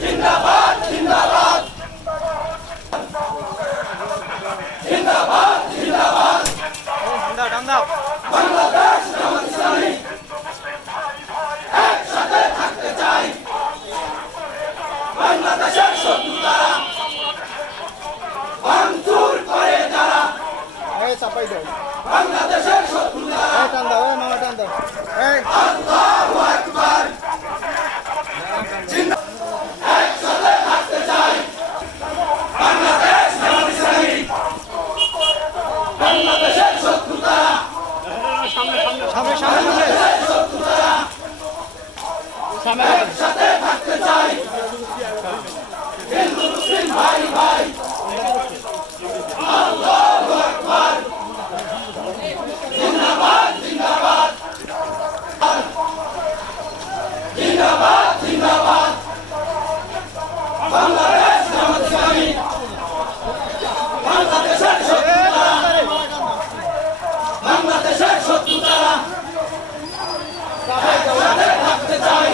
জিন্দাবাদ জিন্দাবাদ জিন্দাবাদ জিন্দাবাদ বাংলাদেশ জামাত ইসলামী একসাথে থাকতে চাই। বাংলাদেশের শত্রু তারা, ভাঙচুর করে যারা, বাংলাদেশের শত্রু তারা। আল্লাহু আকবার। একসাথে থাকতে চাই। বাংলাদেশ জামাত ইসলামী বাংলাদেশের শত্রু তারা, বাংলাদেশের শত্রু তারা। একসাথে থাকতে চাই। হিন্দু মুসলিম ভাই ভাই। আল্লাহু আকবার। জিন্দাবাদ জিন্দাবাদ জিন্দাবাদ জিন্দাবাদ বাংলাদেশ জামাত ইসলামী বাংলাদেশের শত্রু তারা, বাংলাদেশের শত্রু তারা। একসাথে থাকতে চাই।